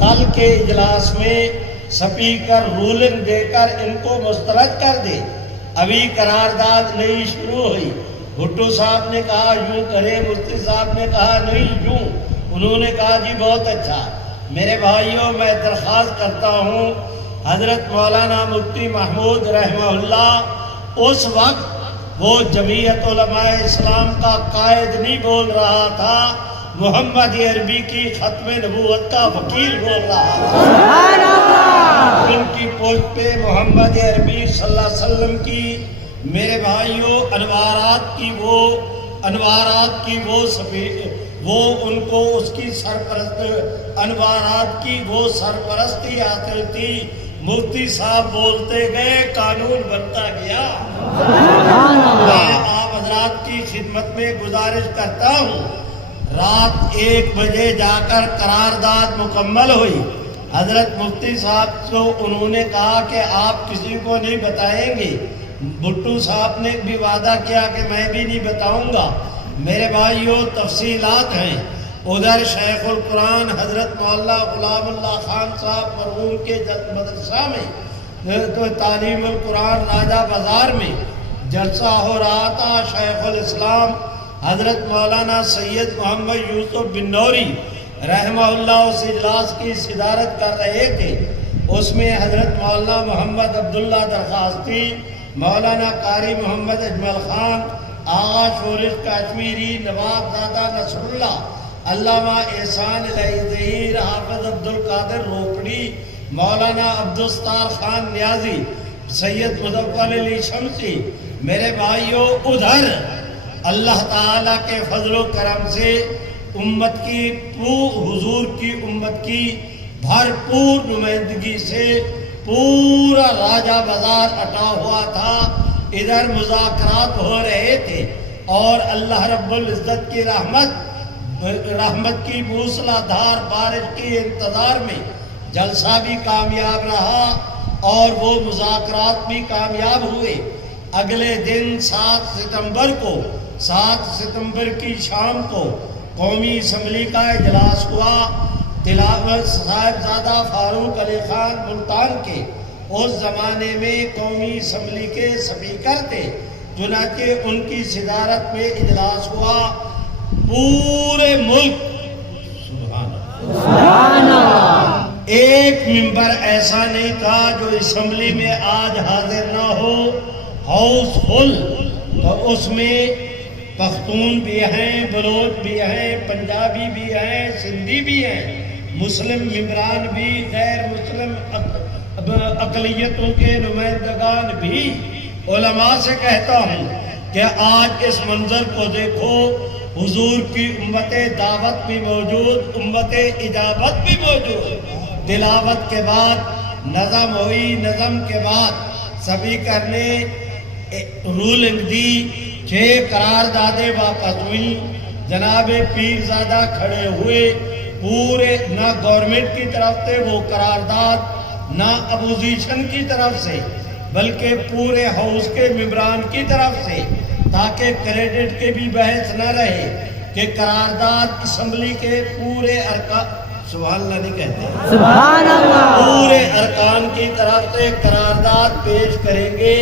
کل کے اجلاس میں سپیکر رولنگ دے کر ان کو مسترد کر دے۔ ابھی قرارداد نہیں شروع ہوئی۔ بھٹو صاحب نے کہا یوں کرے، مفتی صاحب نے کہا نہیں یوں، انہوں نے کہا جی بہت اچھا۔ میرے بھائیوں، میں درخواست کرتا ہوں، حضرت مولانا مفتی محمود رحمہ اللہ اس وقت وہ جمعیت علماء اسلام کا قائد نہیں بول رہا تھا، محمد عربی کی ختم نبوت کا وکیل بول رہا تھا۔ سبحان اللہ۔ ان کی پوسٹ پہ محمد عربی صلی اللہ علیہ وسلم کی، میرے بھائیوں، انوارات کی وہ ان کو اس کی انوارات کی وہ سرپرستی حاصل تھی۔ مفتی صاحب بولتے گئے، قانون بنتا گیا۔ میں آپ حضرات کی خدمت میں گزارش کرتا ہوں، رات 1 بجے جا کر قرارداد مکمل ہوئی۔ حضرت مفتی صاحب کو انہوں نے کہا کہ آپ کسی کو نہیں بتائیں گے۔ بھٹو صاحب نے بھی وعدہ کیا کہ میں بھی نہیں بتاؤں گا۔ میرے بھائیوں، تفصیلات ہیں۔ ادھر شیخ القرآن حضرت مولانا غلام اللہ خان صاحب مرحوم کے مدرسہ میں تو تعلیم القرآن راجہ بازار میں جلسہ ہو رہا تھا۔ شیخ الاسلام حضرت مولانا سید محمد یوسف بن نوری رحمہ اللہ اس اجلاس کی صدارت کر رہے تھے۔ اس میں حضرت مولانا محمد عبداللہ درخواستی، مولانا قاری محمد اجمل خان، آغا شورش کشمیری، نواب زادہ نصر اللہ، علامہ احسان علیہ ظہیر، حافظ عبدالقادر روپڑی، مولانا عبدالستار خان نیازی، سید مظفر علی شمسی۔ میرے بھائیوں، ادھر اللہ تعالیٰ کے فضل و کرم سے امت کی حضور کی امت کی بھرپور نمائندگی سے پورا راجہ بازار اٹا ہوا تھا۔ ادھر مذاکرات ہو رہے تھے اور اللہ رب العزت کی رحمت کی موسلا دھار بارش کی انتظار میں جلسہ بھی کامیاب رہا اور وہ مذاکرات بھی کامیاب ہوئے۔ اگلے دن 7 ستمبر کی شام کو قومی اسمبلی کا اجلاس ہوا۔ تلاوت صاحبزادہ فاروق علی خان ملتان کے اس زمانے میں قومی اسمبلی کے اسپیکر تھے، چنانچہ ان کی صدارت میں اجلاس ہوا۔ پورے ملک سبحان اللہ، ایک ممبر ایسا نہیں تھا جو اسمبلی میں آج حاضر نہ ہو۔ ہاؤس فل، تو اس میں پختون بھی ہیں، بلوچ بھی ہیں، پنجابی بھی ہیں، سندھی بھی ہیں، مسلم ممبران بھی، غیر مسلم اقلیتوں کے نمائندگان بھی۔ علماء سے کہتا ہوں کہ آج اس منظر کو دیکھو، حضور کی امت دعوت بھی موجود، امت اجابت بھی موجود۔ تلاوت کے بعد نظم ہوئی، نظم کے بعد سپیکر نے رولنگ دی، 6 قراردادیں واپس ہوئی۔ جناب پیرزادہ کھڑے ہوئے، پورے نہ گورنمنٹ کی طرف سے وہ قرارداد، نہ اپوزیشن کی طرف سے، بلکہ پورے ہاؤس کے ممبران کی طرف سے، تاکہ کریڈٹ کے بھی بحث نہ رہے کہ قرارداد اسمبلی کے پورے ارکان، سبحان اللہ نہیں کہتے، سبحان اللہ، پورے ارکان کی طرف سے قرارداد پیش کریں گے۔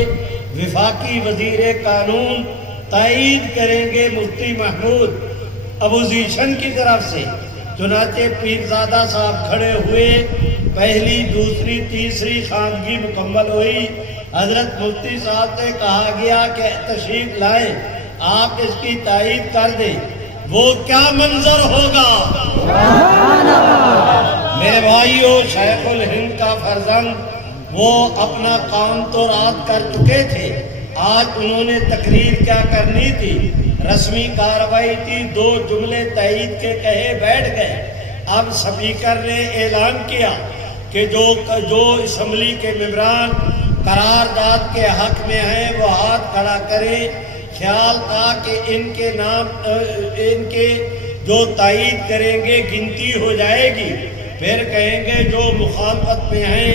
وفاقی وزیر قانون تائید کریں گے مفتی محمود اپوزیشن کی طرف سے۔ چنانچہ پیرزادہ صاحب کھڑے ہوئے، پہلی، دوسری، تیسری خواندگی مکمل ہوئی۔ حضرت مفتی صاحب سے کہا گیا کہ تشریف لائیں، آپ اس کی تائید کر دیں۔ وہ کیا منظر ہوگا؟ میرے بھائیوں، شیخ الہند کا فرزند، وہ اپنا کام تو رات کر چکے تھے، آج انہوں نے تقریر کیا کرنی تھی، رسمی کارروائی تھی، 2 جملے تائید کے کہے بیٹھ گئے۔ اب سپیکر نے اعلان کیا کہ جو اسمبلی کے ممبران قرارداد کے حق میں ہیں وہ ہاتھ کھڑا کریں۔ خیال تھا کہ ان کے نام، ان کے جو تائید کریں گے گنتی ہو جائے گی، پھر کہیں گے جو مخالفت میں ہیں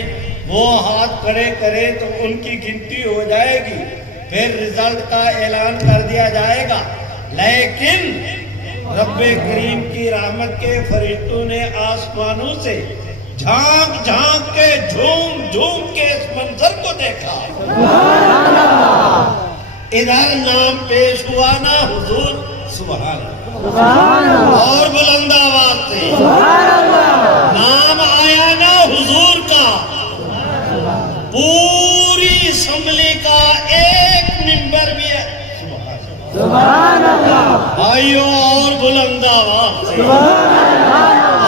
وہ ہاتھ کھڑے کریں تو ان کی گنتی ہو جائے گی، پھر رزلٹ کا اعلان کر دیا جائے گا۔ لیکن رب کریم کی رحمت کے فرشتوں نے آسمانوں سے جھانک جھانک کے، جھوم جھوم کے اس منظر کو دیکھا۔ ادھر نام پیش ہوا نا حضور، سبحان اللہ، اور بلند آواز سے نام آیا نا حضور کا، پوری اسمبلی کا ایک ممبر بھی ہے، سبحان اللہ، بھائیوں اور بلند آواز سے،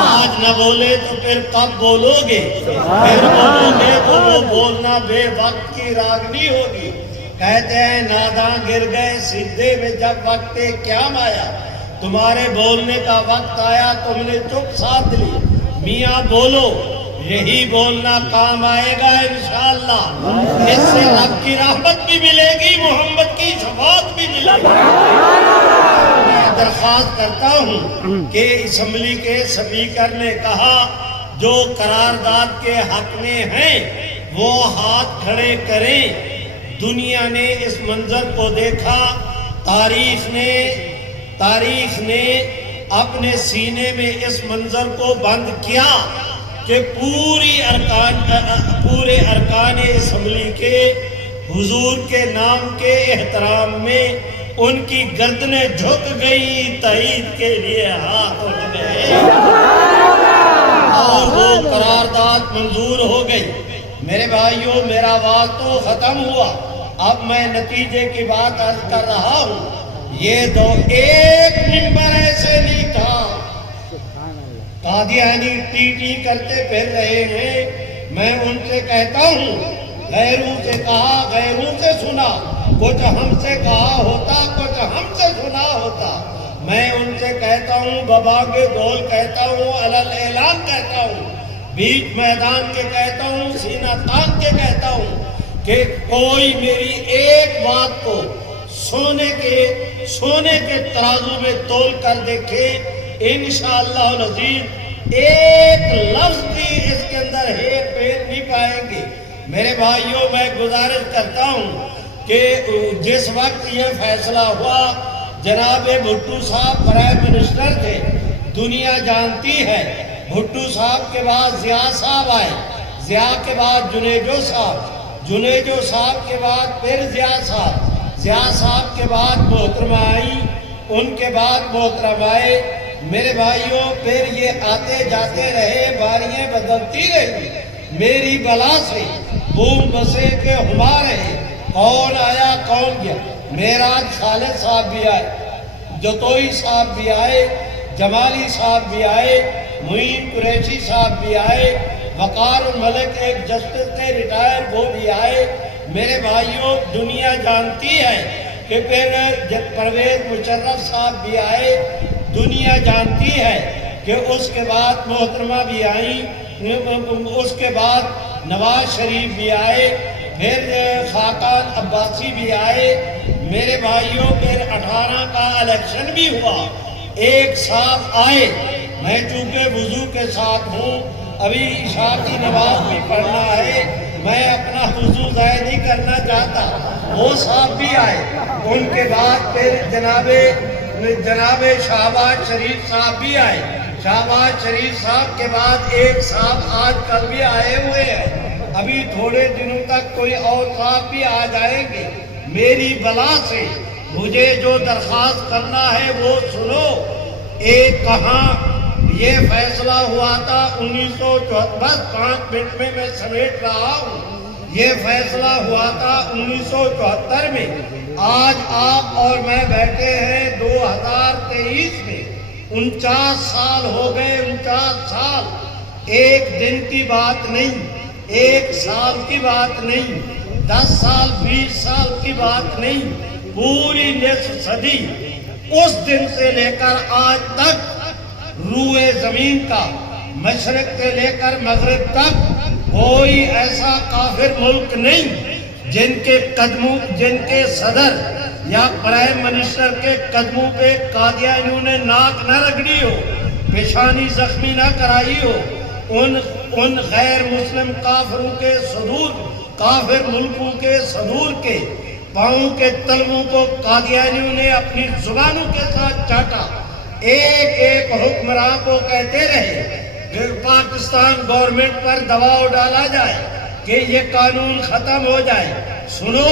آج نہ بولے تو پھر کب بولو گے؟ پھر بولو گے تو وہ بولنا بے وقت کی راگنی ہوگی۔ کہتے ہیں ناداں گر گئے سجدے میں جب وقت قیام آیا، تمہارے بولنے کا وقت آیا، تم نے چپ ساتھ لی۔ میاں بولو، یہی بولنا کام آئے گا انشاءاللہ، اس سے رب کی رحمت بھی ملے گی، محمد کی شفاعت بھی ملے گی۔ درخواست اعتراض کرتا ہوں کہ اسمبلی کے اسپیکر نے کہا جو قرارداد کے حق میں ہیں وہ ہاتھ کھڑے کریں. دنیا نے اس منظر کو دیکھا. تاریخ نے اپنے سینے میں اس منظر کو بند کیا کہ پورے ارکان اسمبلی کے حضور کے نام کے احترام میں ان کی گردنیں جھک گئی, تائید کے لیے ہاتھ اٹھ گئے اور وہ قرارداد منظور ہو گئی. میرے بھائیوں, میرا وقت تو ختم ہوا. اب میں نتیجے کی بات عرض کر رہا ہوں. یہ دو ایک ممبر ایسے نہیں تھا. قادیانی ٹی کرتے پھر رہے ہیں. میں ان سے کہتا ہوں, غیروں سے کہا, غیروں سے سنا, کچھ ہم سے کہا ہوتا, کچھ ہم سے سنا ہوتا. میں ان سے کہتا ہوں, ببانگ دول کہتا ہوں, علل اعلان کہتا ہوں, بیچ میدان کے کہتا ہوں, سینہ تان کے کہتا ہوں کہ کوئی میری ایک بات کو سونے کے ترازو میں تول کر دیکھے, انشاءاللہ العزیز ایک لفظ بھی اس کے اندر ہیر پھیر نہیں پائیں گے. میرے بھائیوں, میں گزارش کرتا ہوں کہ جس وقت یہ فیصلہ ہوا, جناب بھٹو صاحب پرائم منسٹر تھے. دنیا جانتی ہے بھٹو صاحب کے بعد ضیاء صاحب آئے, ضیاء کے بعد جنیجو صاحب, جنیجو صاحب کے بعد پھر ضیاء صاحب, ضیاء صاحب کے بعد محترمہ آئی, ان کے بعد محترم آئے. میرے بھائیوں, پھر یہ آتے جاتے رہے, باریاں بدلتی رہی. میری بلا سے بوم بسے کے ہما رہے, کون آیا کون گیا. معراج خالد صاحب بھی آئے, جتوئی صاحب بھی آئے, جمالی صاحب بھی آئے, معین قریشی صاحب بھی آئے, وقار الملک ایک جسٹس تھے ریٹائر, وہ بھی آئے. میرے بھائیوں, دنیا جانتی ہے کہ پھر پرویز مشرف صاحب بھی آئے. دنیا جانتی ہے کہ اس کے بعد محترمہ بھی آئیں, اس کے بعد نواز شریف بھی آئے, پھر خاقان عباسی بھی آئے. میرے بھائیوں, پھر 18 کا الیکشن بھی ہوا, ایک ساتھ آئے. میں چونکہ وضو کے ساتھ ہوں, ابھی عشاء کی نماز بھی پڑھنا ہے, میں اپنا وضو ضائع نہیں کرنا چاہتا. وہ صاحب بھی آئے. ان کے بعد پھر جناب شہباز شریف صاحب بھی آئے. شہباز شریف صاحب کے بعد ایک صاحب آج کل بھی آئے ہوئے ہیں. ابھی تھوڑے دنوں تک کوئی اور صاحب بھی آ جائیں گے. میری بلا سے مجھے جو درخواست کرنا ہے وہ سنو. ایک کہاں یہ فیصلہ ہوا تھا 1974, بس 5 منٹ میں سمیٹ رہا ہوں. یہ فیصلہ ہوا تھا 1974 میں. آج آپ اور میں بیٹھے ہیں 2023 میں. 49 سال ہو گئے, 49 سال. ایک دن کی بات نہیں, ایک سال کی بات نہیں, 10 سال 20 سال کی بات نہیں, پوری نصف صدی. اس دن سے لے کر آج تک روئے زمین کا مشرق سے لے کر مغرب تک کوئی ایسا کافر ملک نہیں جن کے صدر یا پرائم منسٹر کے قدموں پہ قادیانیوں نے ناک نہ رگڑی ہو, پیشانی زخمی نہ کرائی ہو. ان غیر مسلم کافروں کے صدور, کافر ملکوں کے صدور کے پاؤں کے تلووں کو قادیانیوں نے اپنی زبانوں کے ساتھ چاٹا. ایک ایک حکمراں کو کہتے رہے کہ پاکستان گورنمنٹ پر دباؤ ڈالا جائے کہ یہ قانون ختم ہو جائے. سنو,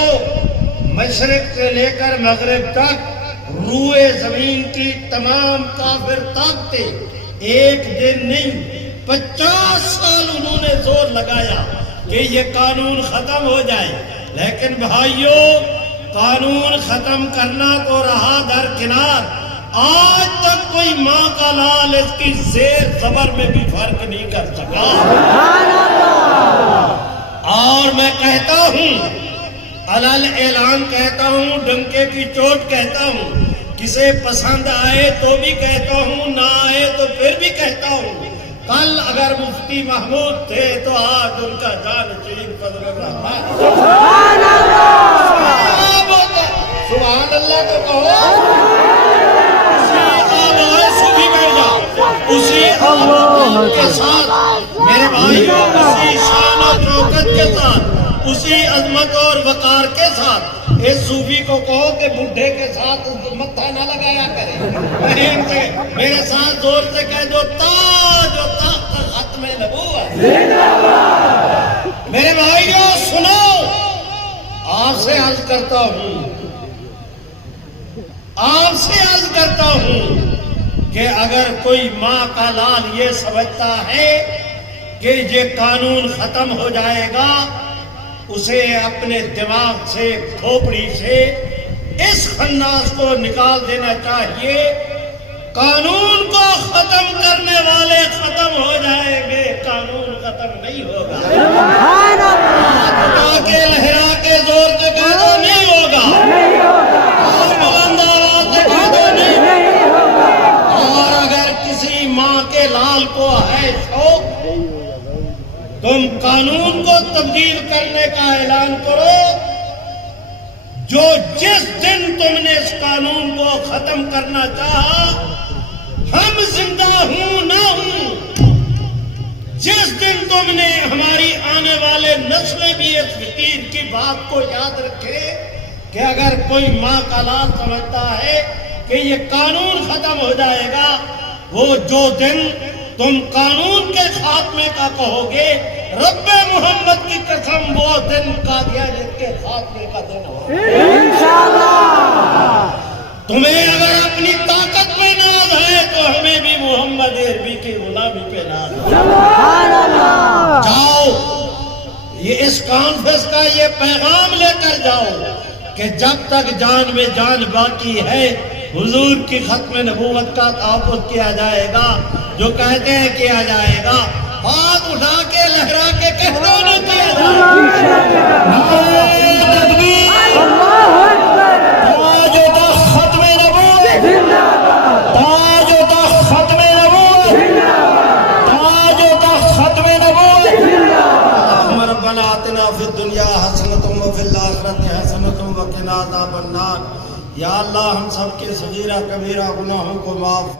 مشرق سے لے کر مغرب تک روئے زمین کی تمام کافر طاقتیں ایک دن نہیں 50 سال انہوں نے زور لگایا کہ یہ قانون ختم ہو جائے. لیکن بھائیوں, قانون ختم کرنا تو رہا درکنار, آج تک کوئی ماں کا لال اس کی زیر زبر میں بھی فرق نہیں کر سکا. اور میں کہتا ہوں, علل اعلان کہتا ہوں, ڈنکے کی چوٹ کہتا ہوں, کسے پسند آئے تو بھی کہتا ہوں, نہ آئے تو پھر بھی کہتا ہوں. کل اگر مفتی محمود تھے تو آج ان کا جانشین فضل الرحمان. سبحان اللہ, سبحان اللہ تو کہو. عظمت کے ساتھ میرے بھائی، اسی شان اور شوکت کے ساتھ، اسی عظمت اور وقار کے ساتھ اس صوفی کو کہو کہ بڈھے کے ساتھ متھا نہ لگایا کرے، میرے ساتھ زور سے کہہ دو تاج و تخت ختم نبوت۔ میرے بھائیوں سنو، آپ سے عرض کرتا ہوں، آپ سے عرض کرتا ہوں کہ اگر کوئی ماں کا لال یہ سمجھتا ہے کہ یہ قانون ختم ہو جائے گا، اسے اپنے دماغ سے، کھوپڑی سے اس خناس کو نکال دینا چاہیے۔ قانون کو ختم کرنے والے ختم ہو جائیں گے، قانون ختم نہیں ہوگا۔ سبحان اللہ، اٹھا کے لہرا کے زور سے کہہ دو نہیں ہوگا، اور بلند آواز سے کہہ دو نہیں ہوگا۔ اور اگر کسی ماں کے لال کو ہے شوق، تم قانون کو تبدیل کرنے کا اعلان کرو۔ جو جس دن تم نے اس قانون کو ختم کرنا چاہا، ہم زندہ ہوں نہ ہوں، جس دن تم نے، ہماری آنے والے نسلیں بھی اس فقیر کی بات کو یاد رکھے کہ اگر کوئی ماں کا لال سمجھتا ہے کہ یہ قانون ختم ہو جائے گا، وہ جو دن تم قانون کے خاتمے کا کہو گے، رب محمد کی قسم وہ دن قادیانیت کے خاتمے کا دن ہوگا۔ انشاءاللہ۔ تمہیں اگر اپنی طاقت پہ ناز ہے تو ہمیں بھی محمد عربی کی غلامی پہ ناز ہے۔ سبحان اللہ۔ جاؤ، یہ اس کانفرنس کا یہ پیغام لے کر جاؤ کہ جب تک جان میں جان باقی ہے، حضور کی ختم نبوت کا تحفظ کیا جائے گا۔ جو کہتے ہیں کیا جائے گا، ہاتھ اٹھا کے لہرا کے کہہ دو نہیں کیا جائے گا۔ نعرہ تکبیر، اللہ اکبر، تاج و تخت ختم نبوت، زندہ باد، تاج و تخت ختم نبوت، زندہ باد، تاج و تخت ختم نبوت۔ زندہ باد۔ اللہم ربنا آتنا فی الدنیا حسنۃ وفی الآخرۃ حسنۃ وقنا عذاب النار۔ یا اللہ ہم سب کے صغیرہ کبیرہ گناہوں کو معاف